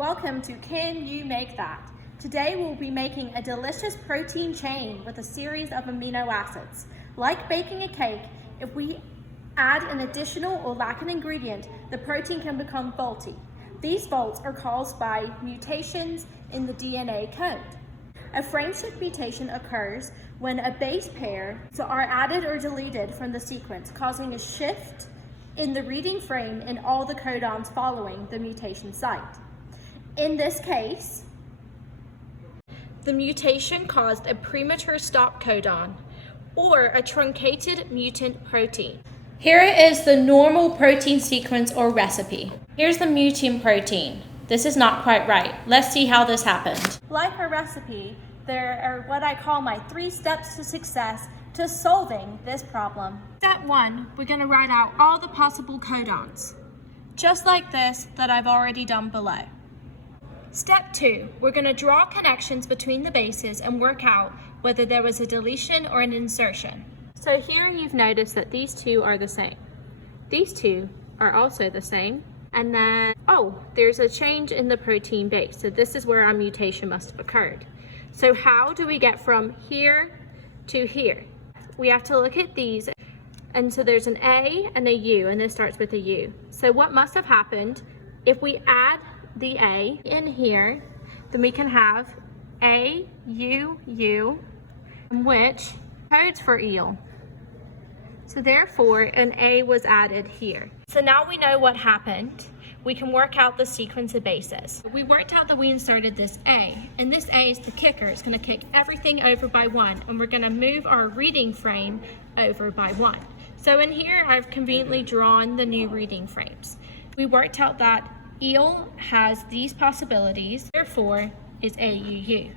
Welcome to Can You Make That? Today we'll be making a delicious protein chain with a series of amino acids. Like baking a cake, if we add an additional or lack an ingredient, the protein can become faulty. These faults are caused by mutations in the DNA code. A frameshift mutation occurs when a base pair are added or deleted from the sequence, causing a shift in the reading frame in all the codons following the mutation site. In this case, the mutation caused a premature stop codon or a truncated mutant protein. Here is the normal protein sequence or recipe. Here's the mutant protein. This is not quite right. Let's see how this happened. Like our recipe, there are what I call my 3 steps to success to solving this problem. Step 1, we're going to write out all the possible codons, just like this that I've already done below. Step 2, we're going to draw connections between the bases and work out whether there was a deletion or an insertion. So here you've noticed that these two are the same. These two are also the same. And then, there's a change in the protein base. So this is where our mutation must have occurred. So how do we get from here to here? We have to look at these. And so there's an A and a U, and this starts with a U. So what must have happened, if we add the A in here, then we can have A, U, U, which codes for eel. So therefore, an A was added here. So now we know what happened. We can work out the sequence of bases. We worked out that we inserted this A, and this A is the kicker. It's going to kick everything over by 1, and we're going to move our reading frame over by 1. So in here, I've conveniently drawn the new reading frames. We worked out that eel has these possibilities, therefore is AUU.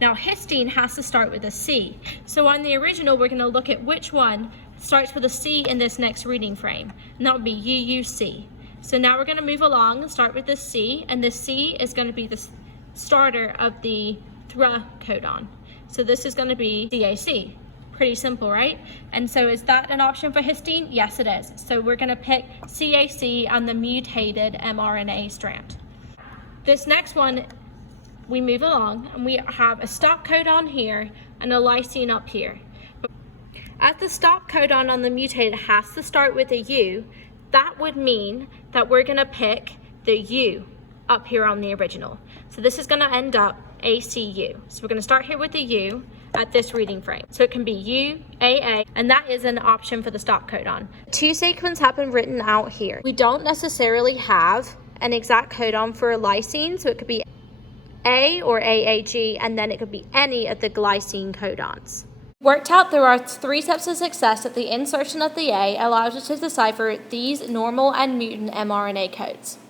Now histine has to start with a C. So on the original, we're going to look at which one starts with a C in this next reading frame, and that would be UUC. So now we're going to move along and start with this C, and this C is going to be the starter of the THRA codon. So this is going to be CAC. Pretty simple, right? And so is that an option for histine? Yes, it is. So we're going to pick CAC on the mutated mRNA strand. This next one, we move along, and we have a stop codon here and a lysine up here. As the stop codon on the mutated has to start with a U, that would mean that we're going to pick the U up here on the original. So this is going to end up ACU. So we're going to start here with the U at this reading frame. So it can be U, AA, and that is an option for the stop codon. 2 sequence have been written out here. We don't necessarily have an exact codon for a lysine, so it could be A or AAG, and then it could be any of the glycine codons. Worked out there are 3 steps of success that the insertion of the A allows us to decipher these normal and mutant mRNA codes.